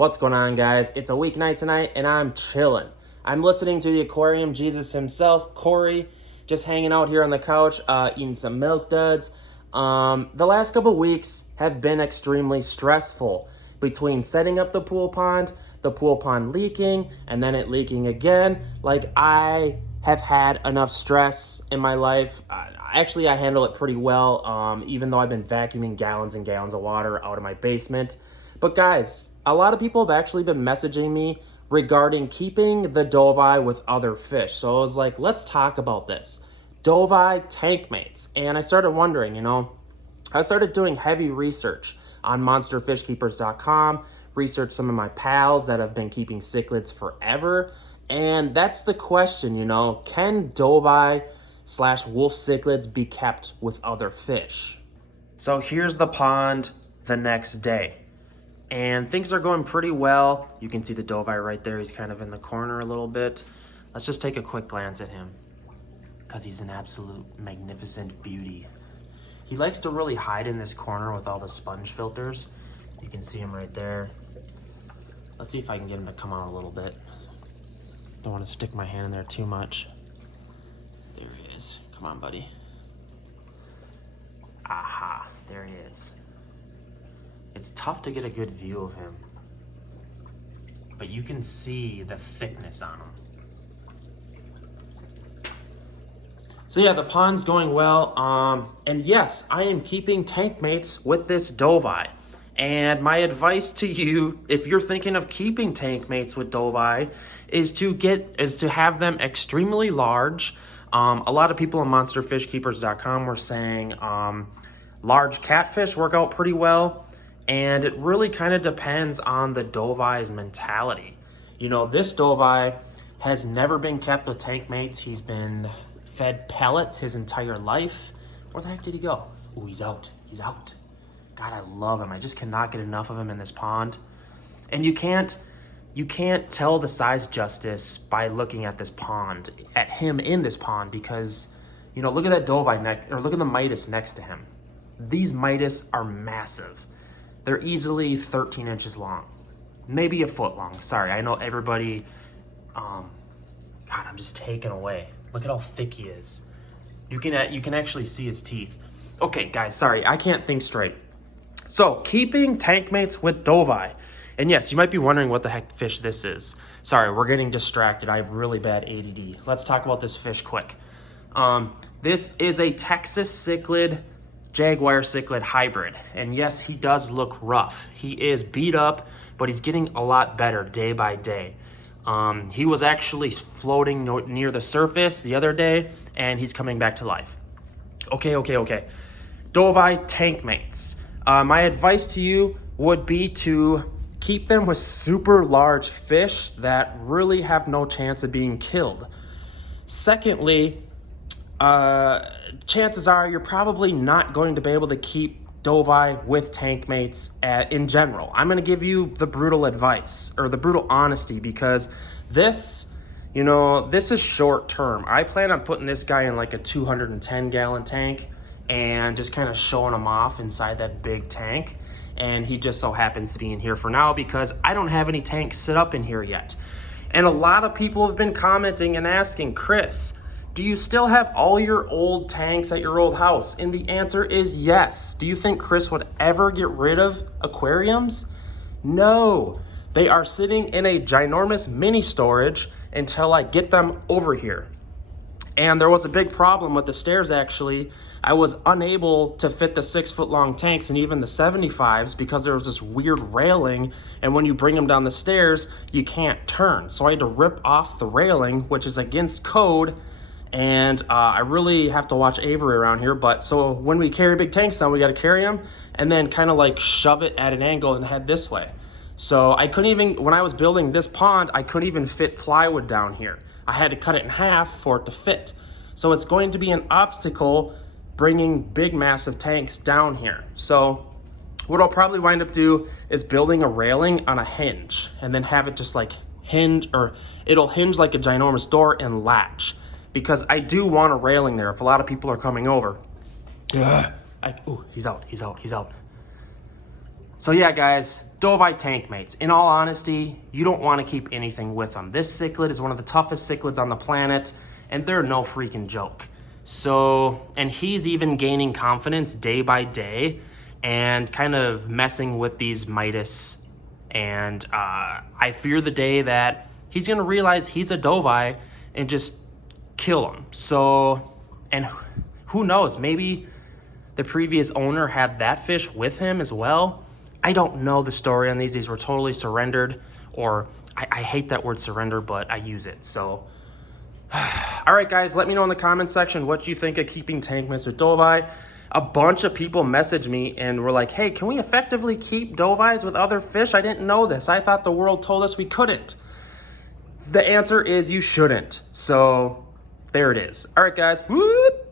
What's going on, guys? It's a weeknight tonight, and I'm chilling. I'm listening to the aquarium Jesus himself, Corey, just hanging out here on the couch, eating some milk duds. The last couple weeks have been extremely stressful between setting up the pool pond leaking, and then it leaking again. Like, I have had enough stress in my life. Actually, I handle it pretty well, even though I've been vacuuming gallons and gallons of water out of my basement. But guys, a lot of people have actually been messaging me regarding keeping the Dovii with other fish. So I was like, let's talk about this. Dovii tank mates. And I started wondering, I started doing heavy research on monsterfishkeepers.com, researched some of my pals that have been keeping cichlids forever. And that's the question, can Dovii / wolf cichlids be kept with other fish? So here's the pond the next day. And things are going pretty well. You can see the Dovii right there. He's kind of in the corner a little bit. Let's just take a quick glance at him, because he's an absolute magnificent beauty. He likes to really hide in this corner with all the sponge filters. You can see him right there. Let's see if I can get him to come out a little bit. Don't want to stick my hand in there too much. There he is. Come on, buddy. Aha, there he is. It's tough to get a good view of him, but you can see the thickness on him. So yeah, the pond's going well. And yes, I am keeping tank mates with this Dovii. And my advice to you, if you're thinking of keeping tank mates with Dovii, is to have them extremely large. A lot of people on monsterfishkeepers.com were saying large catfish work out pretty well. And it really kind of depends on the Dovii's mentality. This Dovii has never been kept with tank mates. He's been fed pellets his entire life. Where the heck did he go? Oh, he's out. He's out. God, I love him. I just cannot get enough of him in this pond. And you can't tell the size justice by looking at this pond, at him in this pond, because, look at that Dovii look at the Midas next to him. These Midas are massive. They're easily 13 inches long, maybe a foot long. Sorry, I know everybody, God, I'm just taken away. Look at how thick he is. You can actually see his teeth. Okay, guys, sorry, I can't think straight. So, keeping tank mates with Dovii. And yes, you might be wondering what the heck fish this is. Sorry, we're getting distracted. I have really bad ADD. Let's talk about this fish quick. This is a Texas cichlid, jaguar cichlid hybrid. And yes, he does look rough. He is beat up, but he's getting a lot better day by day. He was actually floating near the surface the other day, and he's coming back to life. Okay. Dovii tank mates. My advice to you would be to keep them with super large fish that really have no chance of being killed. Secondly, chances are you're probably not going to be able to keep Dovii with tank mates in general. I'm going to give you the brutal advice, or the brutal honesty, because this is short term. I plan on putting this guy in like a 210 gallon tank and just kind of showing him off inside that big tank. And he just so happens to be in here for now because I don't have any tanks set up in here yet. And a lot of people have been commenting and asking, Chris, do you still have all your old tanks at your old house? And the answer is yes. Do you think Chris would ever get rid of aquariums? No. They are sitting in a ginormous mini storage until I get them over here. And there was a big problem with the stairs, actually. I was unable to fit the 6-foot-long tanks and even the 75s because there was this weird railing, and when you bring them down the stairs, you can't turn. So I had to rip off the railing, which is against code, and I really have to watch Avery around here. But so when we carry big tanks down, we got to carry them and then kind of like shove it at an angle and head this way. So I couldn't even, when I was building this pond, I couldn't even fit plywood down here. I had to cut it in half for it to fit. So it's going to be an obstacle bringing big, massive tanks down here. So what I'll probably wind up do is building a railing on a hinge and then have it just like hinge, or it'll hinge like a ginormous door and latch, because I do want a railing there if a lot of people are coming over. Ooh, he's out. So yeah, guys, Dovii tank mates. In all honesty, you don't want to keep anything with them. This cichlid is one of the toughest cichlids on the planet, and they're no freaking joke. So, and he's even gaining confidence day by day and kind of messing with these Midas. And I fear the day that he's going to realize he's a Dovii and just kill him. So, and who knows, maybe the previous owner had that fish with him as well. I don't know the story on these. These were totally surrendered, or I hate that word surrender, but I use it. So, all right, guys, let me know in the comment section what you think of keeping tank mates with Dovii. A bunch of people messaged me and were like, hey, can we effectively keep Doviis with other fish? I didn't know this. I thought the world told us we couldn't. The answer is you shouldn't. So there it is. All right, guys. Whoop.